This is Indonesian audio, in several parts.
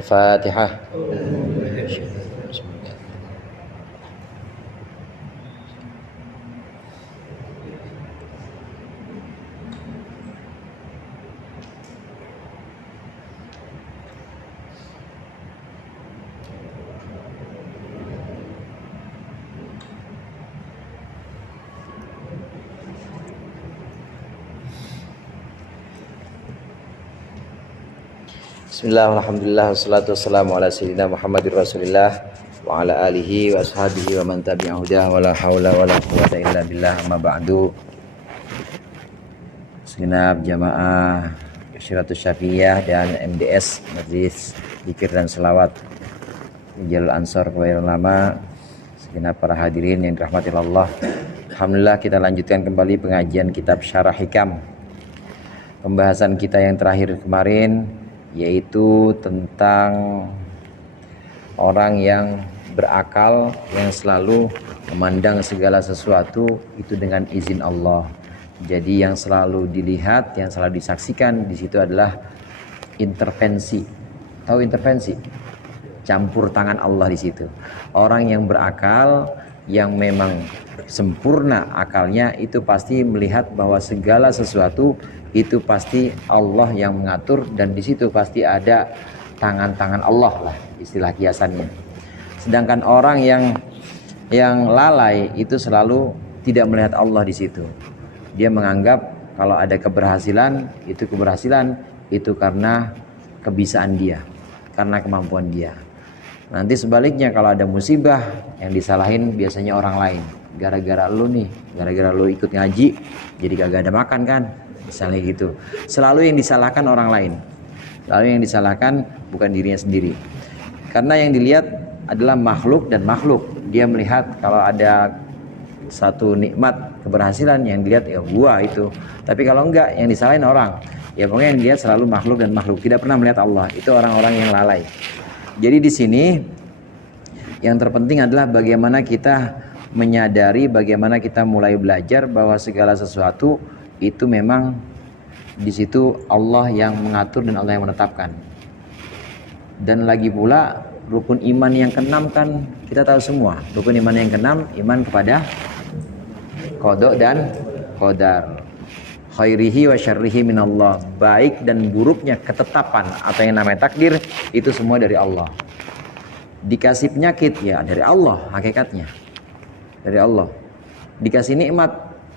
Al-Fatihah. Bismillah, alhamdulillah, wassalatu wassalamu ala sayyidina Muhammadir Rasulillah wa ala alihi wa ashabihi wa man tabi'ahu wa la hawla wa la quwwata illa billah, amma ba'du. Segenap jamaah Syiratus Syafiyah dan MDS Majlis Zikir dan Selawat Jalul Ansor Kebayoran Lama, segenap para hadirin yang dirahmati Allah. Alhamdulillah, kita lanjutkan kembali pengajian kitab Syarah Hikam. Pembahasan kita yang terakhir kemarin yaitu tentang orang yang berakal, yang selalu memandang segala sesuatu itu dengan izin Allah. Jadi yang selalu dilihat, yang selalu disaksikan di situ adalah intervensi. Tahu intervensi? Campur tangan Allah di situ. Orang yang berakal, yang memang sempurna akalnya, itu pasti melihat bahwa segala sesuatu itu pasti Allah yang mengatur, dan di situ pasti ada tangan-tangan Allah lah istilah kiasannya. Sedangkan orang yang lalai itu selalu tidak melihat Allah di situ. Dia menganggap kalau ada keberhasilan itu karena kebisaan dia, karena kemampuan dia. Nanti sebaliknya, kalau ada musibah yang disalahin biasanya orang lain. Gara-gara lu nih, gara-gara lu ikut ngaji jadi kagak ada makan kan, misalnya gitu. Selalu yang disalahkan orang lain, selalu yang disalahkan bukan dirinya sendiri. Karena yang dilihat adalah makhluk dan makhluk. Dia melihat kalau ada satu nikmat keberhasilan, yang dilihat ya gua itu. Tapi kalau enggak, yang disalahin orang. Ya pokoknya yang dilihat selalu makhluk dan makhluk, tidak pernah melihat Allah. Itu orang-orang yang lalai. Jadi di sini yang terpenting adalah bagaimana kita menyadari, bagaimana kita mulai belajar bahwa segala sesuatu itu memang di situ Allah yang mengatur dan Allah yang menetapkan. Dan lagi pula rukun iman yang keenam kan kita tahu semua. Rukun iman yang keenam, iman kepada qada dan qadar. Khairihi wa syarrihi minallah. Baik dan buruknya ketetapan atau yang namanya takdir itu semua dari Allah. Dikasih penyakit ya dari Allah hakikatnya, dari Allah. Dikasih nikmat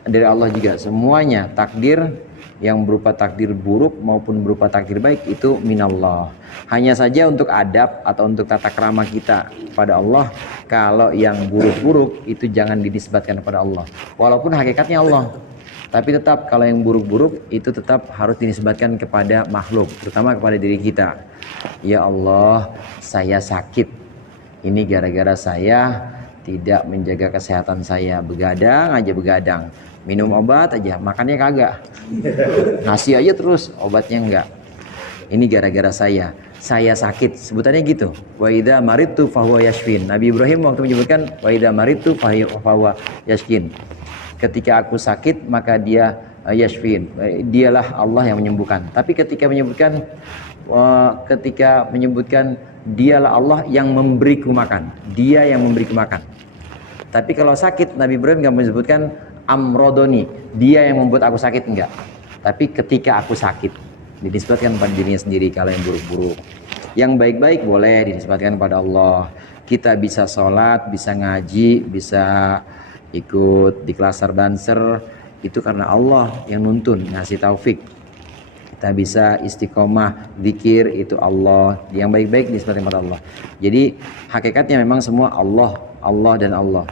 dari Allah juga. Semuanya takdir, yang berupa takdir buruk maupun berupa takdir baik itu minallah. Hanya saja untuk adab atau untuk tata krama kita pada Allah, kalau yang buruk-buruk itu jangan dinisbatkan kepada Allah, walaupun hakikatnya Allah. Tapi tetap kalau yang buruk-buruk itu tetap harus dinisbatkan kepada makhluk, terutama kepada diri kita. Ya Allah, saya sakit. Ini gara-gara saya tidak menjaga kesehatan saya. Begadang aja begadang. Minum obat aja, makannya kagak. Nasi aja terus, obatnya enggak. Ini gara-gara saya sakit. Sebutannya gitu. Wa idza maridtu fahuwa yashfin. Nabi Ibrahim waktu menyebutkan wa idza maridtu fahuwa yashfin. Ketika aku sakit maka dia yashfin. Dialah Allah yang menyembuhkan. Tapi ketika menyebutkan dialah Allah yang memberiku makan. Dia yang memberiku makan. Tapi kalau sakit, Nabi Ibrahim enggak menyebutkan amrodoni, dia yang membuat aku sakit, enggak. Tapi ketika aku sakit, dinisbatkan pada dirinya sendiri. Kalau yang buruk-buruk, yang baik-baik boleh dinisbatkan pada Allah. Kita bisa sholat, bisa ngaji, bisa ikut di kelas banser, itu karena Allah yang nuntun, ngasih taufik. Kita bisa istiqomah, zikir, itu Allah. Yang baik-baik dinisbatkan pada Allah. Jadi hakikatnya memang semua Allah, Allah dan Allah.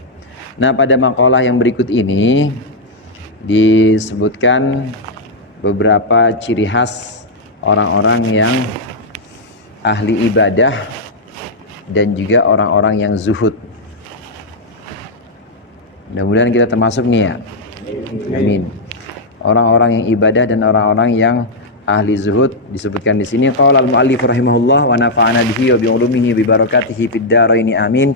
Nah, pada makalah yang berikut ini disebutkan beberapa ciri khas orang-orang yang ahli ibadah dan juga orang-orang yang zuhud. Mudah-mudahan kita termasuk nih ya. Amin. Orang-orang yang ibadah dan orang-orang yang ahli zuhud disebutkan di sini. Qala al-muallif rahimahullah wa nafa'ana bihi wa bi ulumihi bi barakatihi fid dharain amin.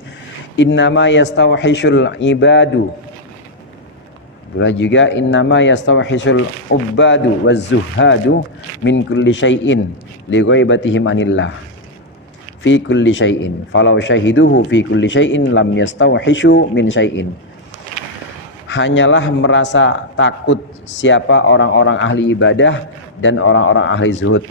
Innama yastawhishul ibadu. Boleh juga innama yastawhishul ubbadu waz-zuhadu min kulli syai'in li ghaibatihim anillah. fi kulli syai'in falau syahiduhu fi kulli syai'in lam yastawhishu min syai'in. Hanyalah merasa takut siapa orang-orang ahli ibadah dan orang-orang ahli zuhud.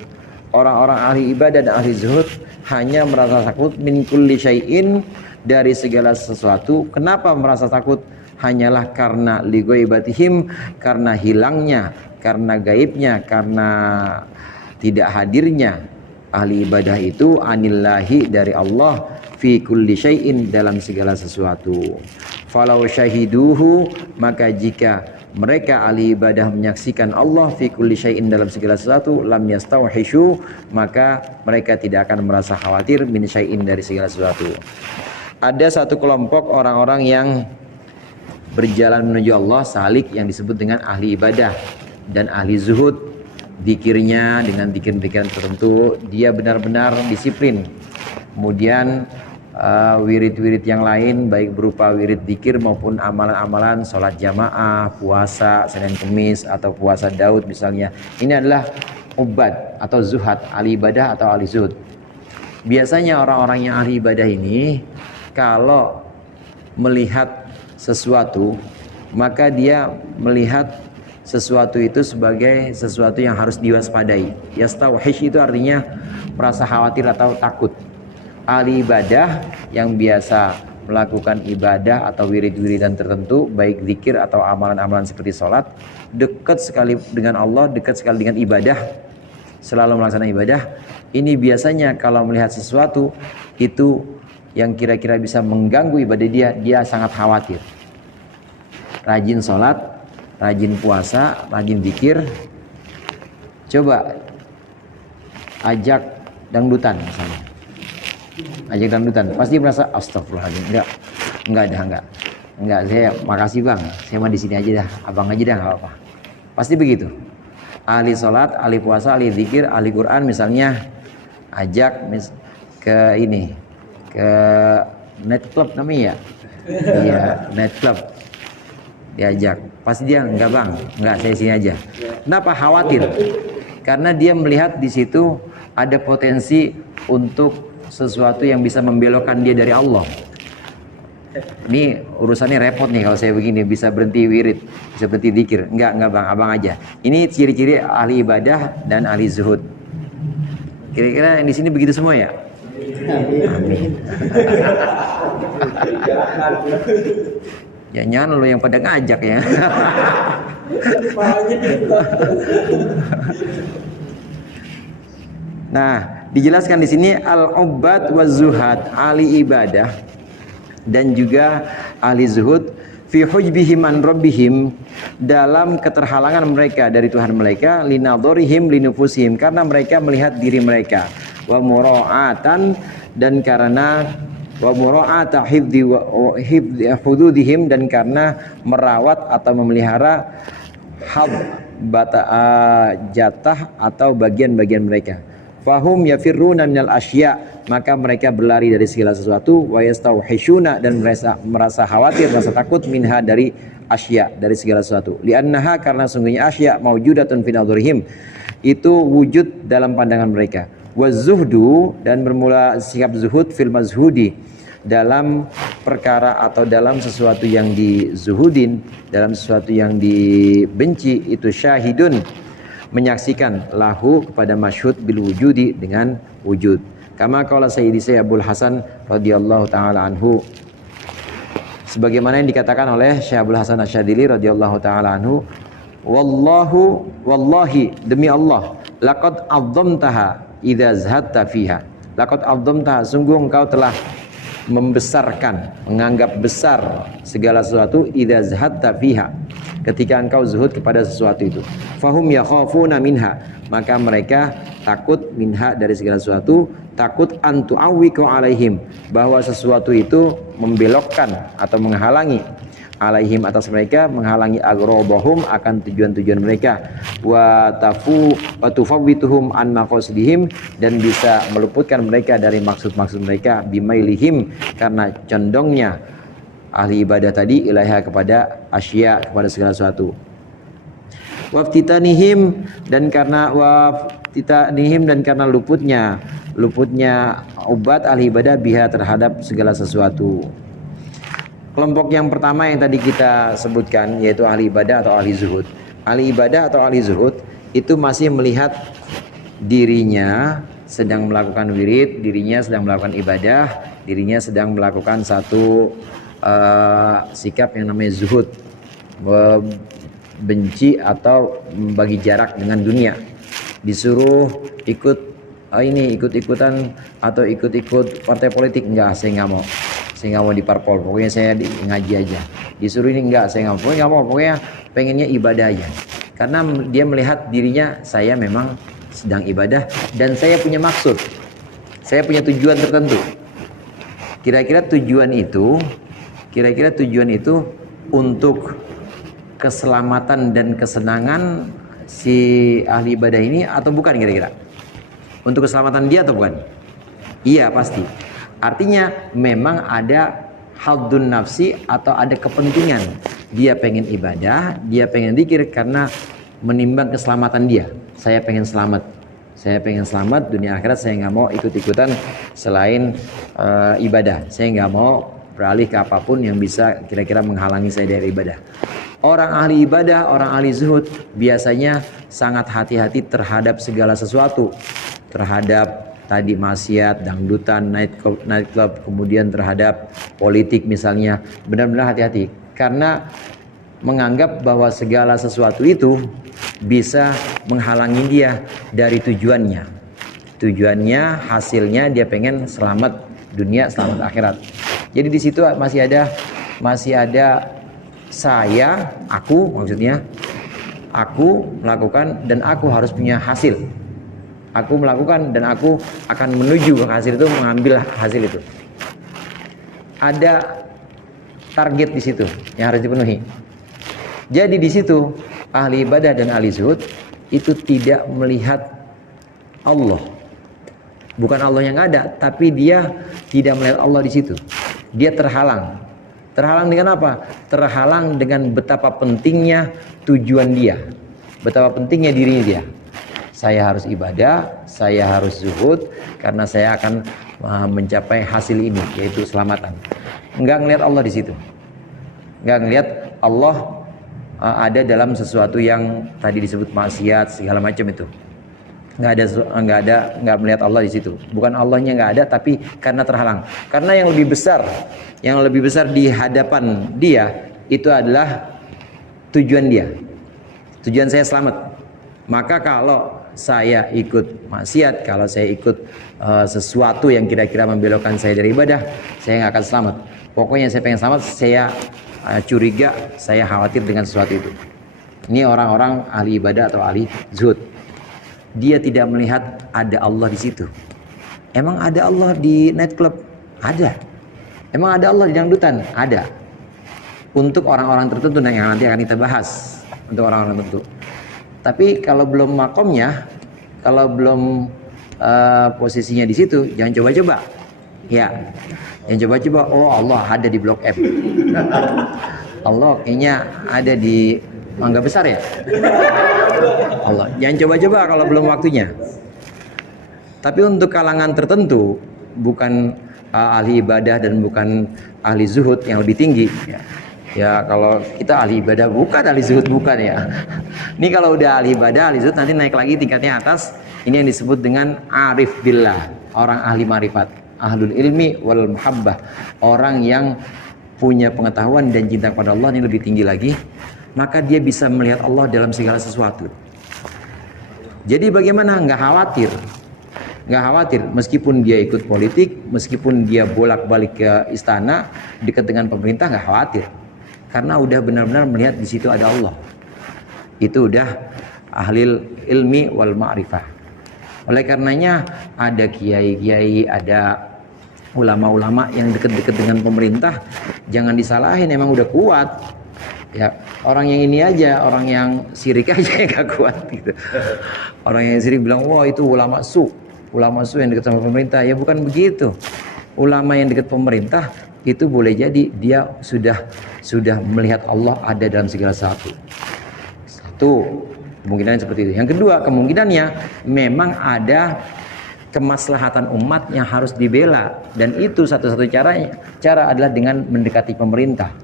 Orang-orang ahli ibadah dan ahli zuhud hanya merasa takut min kulli syai'in, dari segala sesuatu. Kenapa merasa takut? Hanyalah karena li ghaibatihim, karena hilangnya, karena gaibnya, karena tidak hadirnya ahli ibadah itu anillahi, dari Allah, fi kulli syai'in, dalam segala sesuatu. Falau syahiduhu, maka jika mereka ahli ibadah menyaksikan Allah fi kulli syai'in, dalam segala sesuatu, lam yastawhishu, maka mereka tidak akan merasa khawatir min syai'in, dari segala sesuatu. Ada satu kelompok orang-orang yang berjalan menuju Allah, salik, yang disebut dengan ahli ibadah dan ahli zuhud. Dikirnya dengan dikir-dikiran tertentu, dia benar-benar disiplin. Kemudian wirid-wirid yang lain, baik berupa wirid dikir maupun amalan-amalan sholat jamaah, puasa Senin Kemis, atau puasa Daud misalnya. Ini adalah ubad atau zuhad, ahli ibadah atau ahli zuhud. Biasanya orang-orang yang ahli ibadah ini kalau melihat sesuatu, maka dia melihat sesuatu itu sebagai sesuatu yang harus diwaspadai. Yastawhish itu artinya merasa khawatir atau takut. Ahli ibadah yang biasa melakukan ibadah atau wirid-wiridan tertentu, baik zikir atau amalan-amalan seperti sholat, dekat sekali dengan Allah, dekat sekali dengan ibadah, selalu melaksanakan ibadah. Ini biasanya kalau melihat sesuatu itu yang kira-kira bisa mengganggu ibadah dia sangat khawatir. Rajin sholat, rajin puasa, rajin zikir. Coba ajak dangdutan misalnya, ajak dangdutan, pasti merasa astagfirullahaladzim, enggak, saya makasih bang, saya mah di sini aja dah, abang aja dah, nggak apa-apa. Pasti begitu. Ahli sholat, ahli puasa, ahli zikir, ahli Quran misalnya, ajak ke ini, ke night club namanya ya, iya night club, diajak, pasti dia enggak bang, enggak, saya sini aja. Kenapa khawatir? Karena dia melihat di situ ada potensi untuk sesuatu yang bisa membelokkan dia dari Allah. Ini urusannya repot nih kalau saya begini, bisa berhenti wirid, bisa berhenti zikir. Enggak bang, abang aja. Ini ciri-ciri ahli ibadah dan ahli zuhud. Kira-kira yang di sini begitu semua ya? Amin. Ya jangan lo yang pada ngajak ya. Nah, dijelaskan di sini al-ubad wa zuhad, ahli ibadah dan juga ahli zuhud, fi hujbihim an rabbihim, dalam keterhalangan mereka dari Tuhan mereka, linadhurihim linufusihim, karena mereka melihat diri mereka, wa mura'atan, dan karena wa mura'ata hifdhi hududihim, dan karena merawat atau memelihara jatah atau bagian-bagian mereka. Fahum yafirruna minal asya, maka mereka berlari dari segala sesuatu, wa yastawhishuna, dan merasa khawatir, merasa takut, minha, dari asya, dari segala sesuatu. Li'annaha, karena sungguhnya asya maujudatun fi nadhurihim, itu wujud dalam pandangan mereka. Wa zuhdu, dan bermula sikap zuhud fil mazhudi, dalam perkara atau dalam sesuatu yang dizuhudin, dalam sesuatu yang dibenci, itu syahidun, menyaksikan, lahu, kepada masyhud, bil wujudi, dengan wujud. Kama qala sayyidi Abul Hasan radhiyallahu taala anhu, sebagaimana yang dikatakan oleh Syekh Abdul Hasan Asyadzili radhiyallahu taala anhu, wallahi, demi Allah, laqad adzamtaha idza zahadta fiha. Laqad adzamtaha, sungguh engkau telah membesarkan, menganggap besar segala sesuatu, idza zahadta fiha, ketika engkau zuhud kepada sesuatu itu. Fahum yakhafuna minha, maka mereka takut, minha, dari segala sesuatu, takut antu awwiqu alaihim, bahwa sesuatu itu membelokkan atau menghalangi, alaihim, atas mereka, menghalangi aghrabahum, akan tujuan-tujuan mereka, wa tufawwituhum an maqasidihim, dan bisa meluputkan mereka dari maksud-maksud mereka, bimailihim, karena condongnya ahli ibadah tadi, ilaiha, kepada asya, kepada segala sesuatu. Waftitanihim, dan karena luputnya luputnya ubat ahli ibadah biha terhadap segala sesuatu. Kelompok yang pertama yang tadi kita sebutkan yaitu ahli ibadah atau ahli zuhud. Ahli ibadah atau ahli zuhud itu masih melihat dirinya sedang melakukan wirid, dirinya sedang melakukan ibadah, dirinya sedang melakukan satu sikap yang namanya zuhud, benci atau membagi jarak dengan dunia. Disuruh ikut ikut-ikutan atau ikut-ikut partai politik, enggak, saya nggak mau. Saya nggak mau di parpol, pokoknya saya ngaji aja. Disuruh ini enggak, saya nggak mau, pokoknya pengennya ibadah aja. Karena dia melihat dirinya, saya memang sedang ibadah dan saya punya maksud, saya punya tujuan tertentu. Kira-kira tujuan itu untuk keselamatan dan kesenangan si ahli ibadah ini atau bukan kira-kira? Untuk keselamatan dia atau bukan? Iya, pasti. Artinya memang ada haddun nafsi atau ada kepentingan. Dia pengen ibadah, dia pengen zikir karena menimbang keselamatan dia. Saya pengen selamat. Saya pengen selamat dunia akhirat, saya nggak mau ikut-ikutan selain ibadah. Saya nggak mau beralih ke apapun yang bisa kira-kira menghalangi saya dari ibadah. Orang ahli ibadah, orang ahli zuhud biasanya sangat hati-hati terhadap segala sesuatu. Terhadap tadi maksiat, dangdutan, night club, kemudian terhadap politik misalnya, benar-benar hati-hati karena menganggap bahwa segala sesuatu itu bisa menghalangi dia dari tujuannya. Tujuannya, hasilnya dia pengen selamat dunia, selamat akhirat. Jadi di situ masih ada aku melakukan dan aku harus punya hasil. Aku melakukan dan aku akan menuju ke hasil itu, mengambil hasil itu. Ada target di situ yang harus dipenuhi. Jadi di situ ahli ibadah dan ahli zuhud itu tidak melihat Allah. Bukan Allah yang ada, tapi dia tidak melihat Allah di situ. Dia terhalang. Terhalang dengan apa? Terhalang dengan betapa pentingnya tujuan dia. Betapa pentingnya dirinya dia. Saya harus ibadah, saya harus zuhud karena saya akan mencapai hasil ini, yaitu keselamatan. Enggak ngelihat Allah di situ. Enggak ngelihat Allah ada dalam sesuatu yang tadi disebut maksiat segala macam itu. Enggak melihat Allah di situ. Bukan Allahnya enggak ada, tapi karena terhalang. Karena yang lebih besar di hadapan dia itu adalah tujuan dia. Tujuan saya selamat. Maka kalau saya ikut maksiat, kalau saya ikut sesuatu yang kira-kira membelokkan saya dari ibadah, saya nggak akan selamat. Pokoknya saya pengen selamat, saya curiga, saya khawatir dengan sesuatu itu. Ini orang-orang ahli ibadah atau ahli zuhud. Dia tidak melihat ada Allah di situ. Emang ada Allah di night club? Ada. Emang ada Allah di dangdutan? Ada. Untuk orang-orang tertentu yang nanti akan kita bahas. Untuk orang-orang tertentu. Tapi kalau belum makomnya, kalau belum posisinya di situ, jangan coba-coba. Ya, jangan coba-coba. Oh, Allah ada di Blok M. Allah kayaknya ada di Mangga Besar ya. Allah, jangan coba-coba kalau belum waktunya. Tapi untuk kalangan tertentu, bukan ahli ibadah dan bukan ahli zuhud yang lebih tinggi. Ya kalau kita ahli ibadah bukan, ahli zuhud bukan ya. Ini kalau udah ahli ibadah, ahli zuhud nanti naik lagi tingkatnya atas. Ini yang disebut dengan arif billah, orang ahli marifat, ahlul ilmi wal muhabbah, orang yang punya pengetahuan dan cinta kepada Allah ini lebih tinggi lagi. Maka dia bisa melihat Allah dalam segala sesuatu. Jadi bagaimana? Nggak khawatir meskipun dia ikut politik, meskipun dia bolak-balik ke istana dekat dengan pemerintah, nggak khawatir. Karena udah benar-benar melihat di situ ada Allah. Itu udah ahli ilmi wal ma'rifah. Oleh karenanya ada kiai-kiai, ada ulama-ulama yang dekat-dekat dengan pemerintah, jangan disalahin, emang udah kuat. Ya, orang yang ini aja, orang yang syirik aja yang gak kuat gitu. Orang yang syirik bilang, wah itu ulama su yang dekat sama pemerintah. Ya bukan begitu. Ulama yang dekat pemerintah itu boleh jadi dia sudah melihat Allah ada dalam segala sesuatu. Satu, kemungkinan seperti itu. Yang kedua, kemungkinannya memang ada kemaslahatan umat yang harus dibela, dan itu satu-satu cara adalah dengan mendekati pemerintah.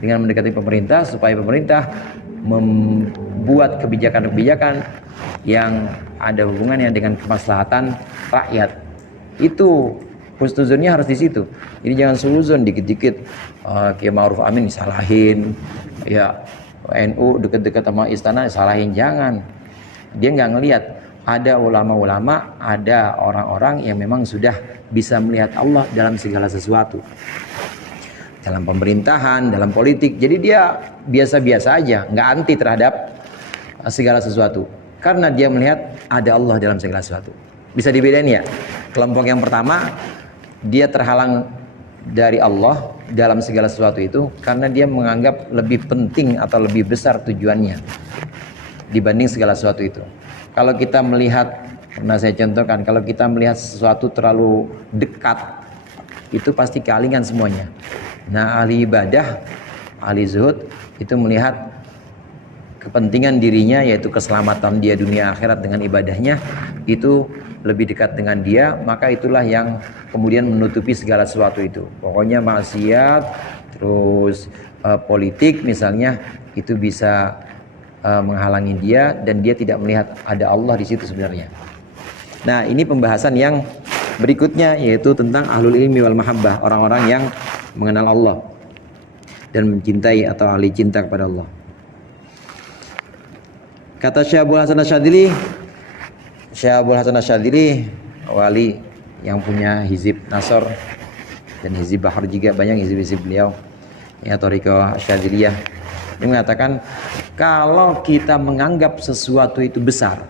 Dengan mendekati pemerintah supaya pemerintah membuat kebijakan-kebijakan yang ada hubungannya dengan kemaslahatan rakyat. Itu husnuzonnya harus di situ. Jadi jangan suuzon dikit-dikit Kiai Ma'ruf Amin disalahin, ya NU dekat-dekat sama istana disalahin, jangan. Dia nggak ngelihat ada ulama-ulama, ada orang-orang yang memang sudah bisa melihat Allah dalam segala sesuatu. Dalam pemerintahan, dalam politik. Jadi dia biasa-biasa aja, nggak anti terhadap segala sesuatu. Karena dia melihat ada Allah dalam segala sesuatu. Bisa dibedain ya. Kelompok yang pertama, dia terhalang dari Allah dalam segala sesuatu itu karena dia menganggap lebih penting atau lebih besar tujuannya dibanding segala sesuatu itu. Kalau kita melihat, pernah saya contohkan, kalau kita melihat sesuatu terlalu dekat, itu pasti kealingan semuanya. Nah, ahli ibadah, ahli zuhud itu melihat kepentingan dirinya, yaitu keselamatan dia dunia akhirat dengan ibadahnya, itu lebih dekat dengan dia, maka itulah yang kemudian menutupi segala sesuatu itu. Pokoknya maksiat, terus politik misalnya, itu bisa menghalangi dia dan dia tidak melihat ada Allah di situ sebenarnya. Nah, ini pembahasan yang berikutnya, yaitu tentang ahlul ilmi wal mahabbah, orang-orang yang mengenal Allah dan mencintai atau ahli cinta kepada Allah. Kata Syekh Abdul Hasan Asyadzili, Syekh Abdul Hasan Asyadzili wali yang punya hizib Nasr dan hizib Bahar, juga banyak hizib-hizib beliau, ya Thariqah Asyadziliyah. Dia mengatakan kalau kita menganggap sesuatu itu besar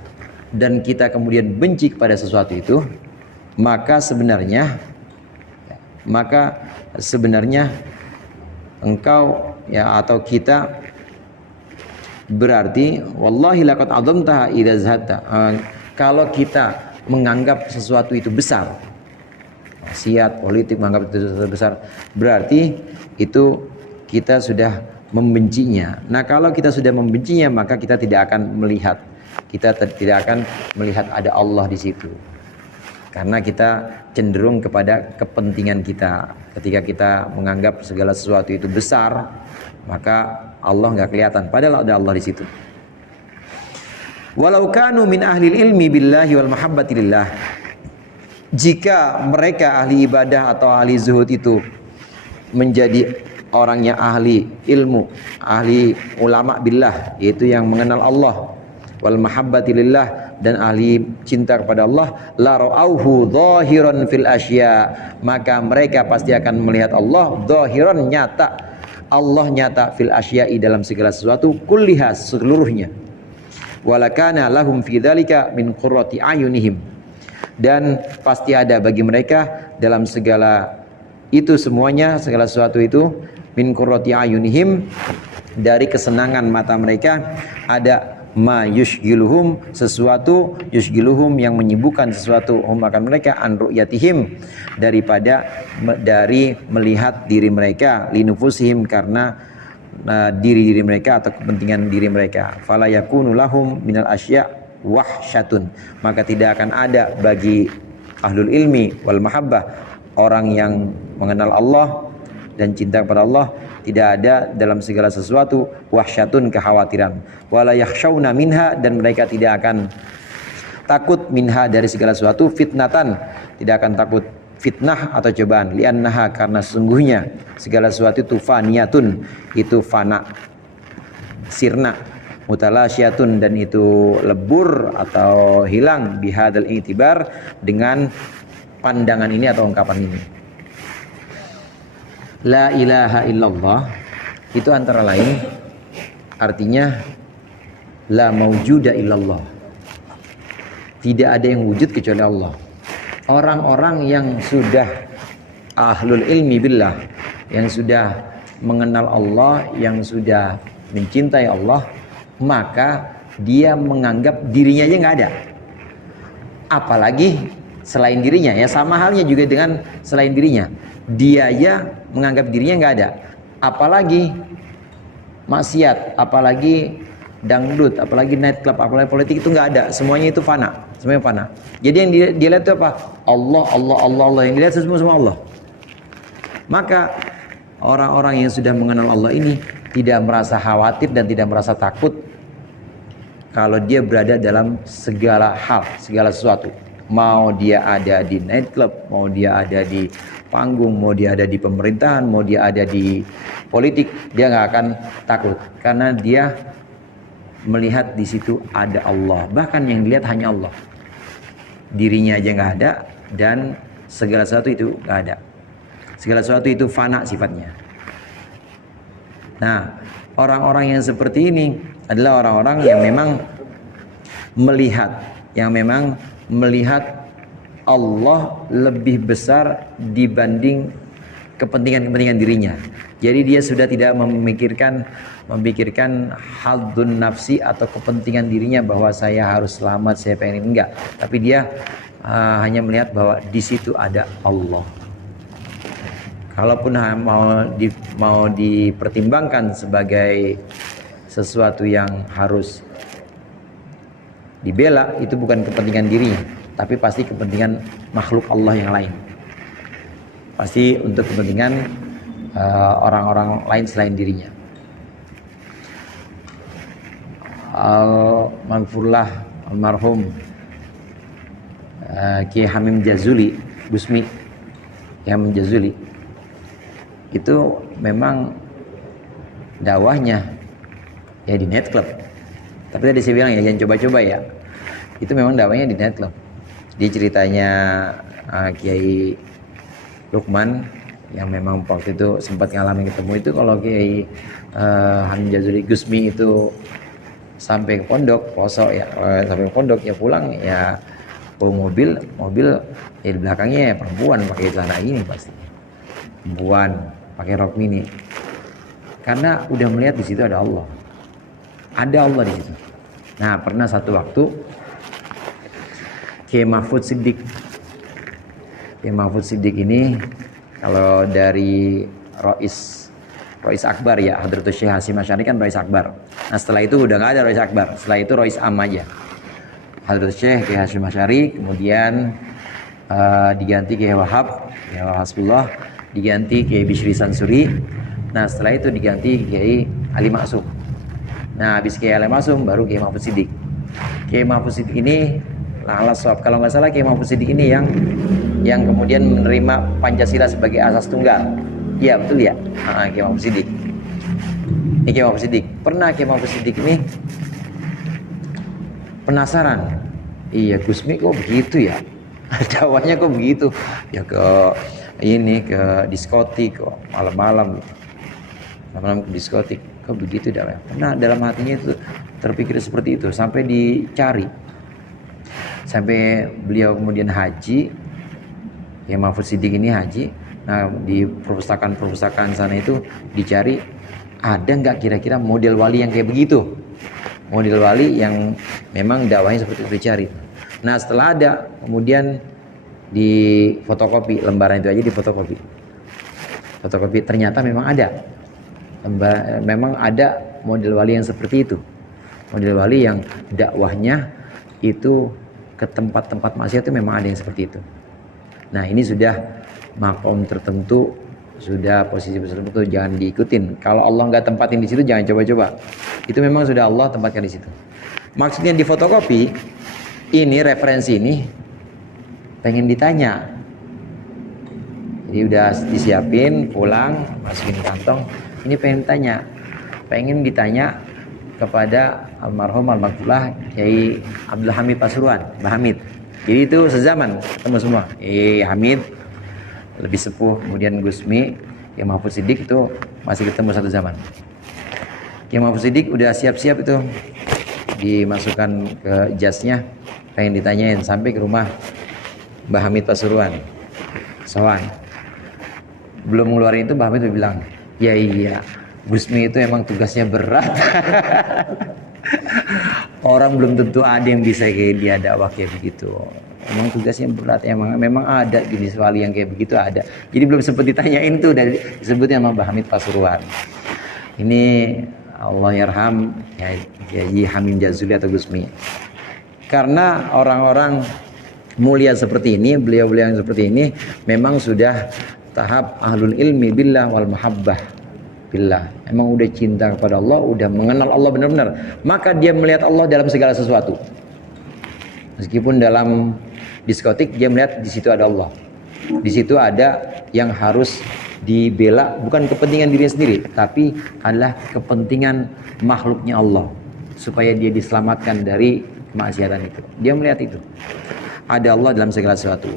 dan kita kemudian benci kepada sesuatu itu, maka sebenarnya engkau ya atau kita berarti wallahi laqad adzamtaha idza zahadta. Kalau kita menganggap sesuatu itu besar, maksiat, politik menganggap itu sesuatu besar, berarti itu kita sudah membencinya. Nah, kalau kita sudah membencinya, maka kita tidak akan melihat ada Allah di situ. Karena kita cenderung kepada kepentingan kita. Ketika kita menganggap segala sesuatu itu besar, maka Allah nggak kelihatan. Padahal ada Allah di situ. Walau kanu min ahli ilmi billahi wal mahabbati lillah. Jika mereka ahli ibadah atau ahli zuhud itu menjadi orang yang ahli ilmu, ahli ulama billah, yaitu yang mengenal Allah, wal mahabbati lillah, dan ahli cinta kepada Allah, la ra'auhu zahiran fil asya, maka mereka pasti akan melihat Allah zahiran, nyata. Allah nyata fil asya'i, dalam segala sesuatu, kulliha, seluruhnya. Walakana lahum fi dzalika min qurrati ayunihim, dan pasti ada bagi mereka dalam segala itu semuanya, segala sesuatu itu, min qurrati ayunihim, dari kesenangan mata mereka, ada ma yushgiluhum, sesuatu yushgiluhum yang menyibukkan sesuatu hum akan mereka, an ru'yatihim, dari melihat diri mereka, linufusihim, karena diri mereka atau kepentingan diri mereka. Fala yakunu lahum minal asya' wahsyatun, maka tidak akan ada bagi ahlul ilmi wal mahabbah, orang yang mengenal Allah dan cinta kepada Allah, tidak ada dalam segala sesuatu wahsyatun, kekhawatiran. Wala yakhshawna minha, dan mereka tidak akan takut minha, dari segala sesuatu, fitnatan, tidak akan takut fitnah atau cobaan, li'annaha, karena sesungguhnya segala sesuatu itu faniyatun, itu fana, sirna, mutalasyatun, dan itu lebur atau hilang, bihadal i'tibar, dengan pandangan ini atau ungkapan ini. La ilaha illallah itu antara lain artinya la maujuda illallah, tidak ada yang wujud kecuali Allah. Orang-orang yang sudah ahlul ilmi billah, yang sudah mengenal Allah, yang sudah mencintai Allah, maka dia menganggap dirinya aja nggak ada, apalagi selain dirinya. Ya, sama halnya juga dengan selain dirinya, dia ya menganggap dirinya nggak ada, apalagi maksiat, apalagi dangdut, apalagi nightclub, apalagi politik itu nggak ada. Semuanya itu fana, semuanya fana. Jadi yang dia lihat itu apa? Allah, Allah, Allah, Allah. Yang dilihat semua Allah. Maka orang-orang yang sudah mengenal Allah ini tidak merasa khawatir dan tidak merasa takut kalau dia berada dalam segala hal, segala sesuatu. Mau dia ada di nightclub, mau dia ada di panggung, mau dia ada di pemerintahan, mau dia ada di politik, dia nggak akan takut karena dia melihat di situ ada Allah. Bahkan yang dilihat hanya Allah. Dirinya aja nggak ada dan segala sesuatu itu nggak ada. Segala sesuatu itu fana sifatnya. Nah, orang-orang yang seperti ini adalah orang-orang yang memang melihat Allah lebih besar dibanding kepentingan-kepentingan dirinya. Jadi dia sudah tidak memikirkan hadzun nafsi atau kepentingan dirinya bahwa saya harus selamat, saya pengen enggak. Tapi dia hanya melihat bahwa di situ ada Allah. Kalaupun mau dipertimbangkan sebagai sesuatu yang harus dibela, itu bukan kepentingan dirinya, tapi pasti kepentingan makhluk Allah yang lain. Pasti untuk kepentingan orang-orang lain selain dirinya. Al-Maghfurlah almarhum Kiai Hamim Jazuli, Gusmi Hamim Jazuli, itu memang dakwahnya ya di nightclub. Tapi tadi saya bilang ya jangan coba-coba ya. Itu memang dakwahnya di nightclub. Di ceritanya Kiai Lukman yang memang waktu itu sempat ngalamin ketemu itu, kalau Kiai Hamim Jazuli Gusmi itu sampai ke pondok, posok ya, sampai ke pondok ya pulang ya bawa mobil ya di belakangnya ya perempuan pakai celana ini pasti. Perempuan pakai rok mini. Karena udah melihat di situ ada Allah. Ada Allah di situ. Nah, pernah satu waktu Kiai Mahfud Siddiq ini kalau dari Rois Akbar ya, Hadratus Syekh Hasyim Asy'ari kan Rois Akbar. Nah, setelah itu udah nggak ada Rois Akbar. Setelah itu Rois Am aja. Hadratus Syekh Kiai Hasyim Asy'ari, kemudian diganti Kiai Wahab, Kiai Hasbullah, diganti Kiai Bishri Sansuri. Nah, setelah itu diganti Kiai Ali Maksum. Nah, habis Kiai Ali Maksum baru Kiai Mahfud Siddiq. Kiai Mahfud Siddiq ini kalau nggak salah Kiai Mahfud Siddiq ini yang kemudian menerima Pancasila sebagai asas tunggal. Iya betul ya, Kiai Mahfud Siddiq. Ini Kiai Mahfud Siddiq. Pernah Kiai Mahfud Siddiq ini penasaran. Iya, Gusmi kok begitu ya? Dakwahnya kok begitu? Ya ke diskotik kok malam-malam ke diskotik. Kok begitu dakwahnya? Pernah dalam hatinya itu terpikir seperti itu sampai dicari. Sampai beliau kemudian haji. Kiai Mahfud Siddiq ini haji. Nah, di perpustakaan sana itu dicari ada nggak kira-kira model wali yang kayak begitu, model wali yang memang dakwahnya seperti itu dicari. Nah, setelah ada kemudian di fotokopi, lembaran itu aja di fotokopi ternyata memang ada model wali yang seperti itu, model wali yang dakwahnya itu ke tempat-tempat maksiat itu memang ada yang seperti itu. Nah, ini sudah makom tertentu, sudah posisi tertentu, jangan diikutin. Kalau Allah nggak tempatin di situ, jangan coba-coba. Itu memang sudah Allah tempatkan di situ. Maksudnya di fotokopi ini, referensi ini pengen ditanya. Jadi udah disiapin, pulang, masukin kantong. Ini pengen ditanya kepada almarhum almarhumah Kiai Abdul Hamid Pasuruan, Mbah Hamid. Jadi itu sezaman ketemu semua. Hamid lebih sepuh, kemudian Gusmi, Kiai Mahfud Siddiq itu masih ketemu satu zaman. Kiai Mahfud Siddiq udah siap-siap itu dimasukkan ke jasnya, pengen ditanyain sampai ke rumah Mbah Hamid Pasuruan. Sowan. Belum ngeluarin itu Mbah Hamid bilang, iya, Gusmi itu emang tugasnya berat. Orang belum tentu ada yang bisa kayak dia dakwah kayak begitu. Emang tugasnya berat, memang ada jenis wali yang kayak begitu ada. Jadi belum sempat ditanyain tuh dari disebutnya sama Mbah Hamid Pasuruan. Ini Allah yarham Kiai Hamim Jazuli atau Gusmi. Karena orang-orang mulia seperti ini, beliau-beliau yang seperti ini memang sudah tahap ahlul ilmi billah wal muhabbah billah. Emang udah cinta kepada Allah, udah mengenal Allah benar-benar. Maka dia melihat Allah dalam segala sesuatu. Meskipun dalam diskotik dia melihat di situ ada Allah. Di situ ada yang harus dibela, bukan kepentingan diri sendiri, tapi adalah kepentingan makhluknya Allah supaya dia diselamatkan dari kemaksiatan itu. Dia melihat itu. Ada Allah dalam segala sesuatu.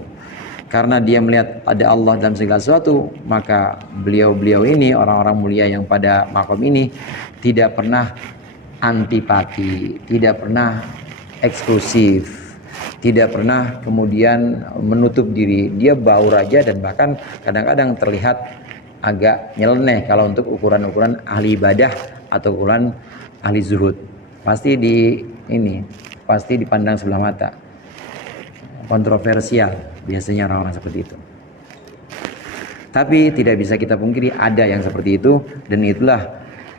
Karena dia melihat ada Allah dalam segala sesuatu, maka beliau-beliau ini, orang-orang mulia yang pada makom ini, tidak pernah antipati, tidak pernah eksklusif, tidak pernah kemudian menutup diri. Dia baur aja, dan bahkan kadang-kadang terlihat agak nyeleneh kalau untuk ukuran-ukuran ahli ibadah atau ukuran ahli zuhud. Pasti pasti dipandang sebelah mata. Kontroversial biasanya orang-orang seperti itu. Tapi tidak bisa kita pungkiri ada yang seperti itu, dan itulah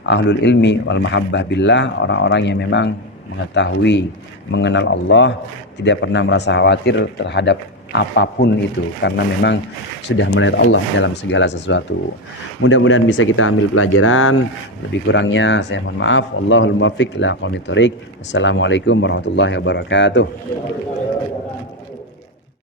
ahlul ilmi wal mahabbah billah, orang-orang yang memang mengetahui, mengenal Allah, tidak pernah merasa khawatir terhadap apapun itu, karena memang sudah melihat Allah dalam segala sesuatu. Mudah-mudahan bisa kita ambil pelajaran. Lebih kurangnya saya mohon maaf. Wallahul muwaffiq ila aqwamit thoriq. Assalamualaikum warahmatullahi wabarakatuh.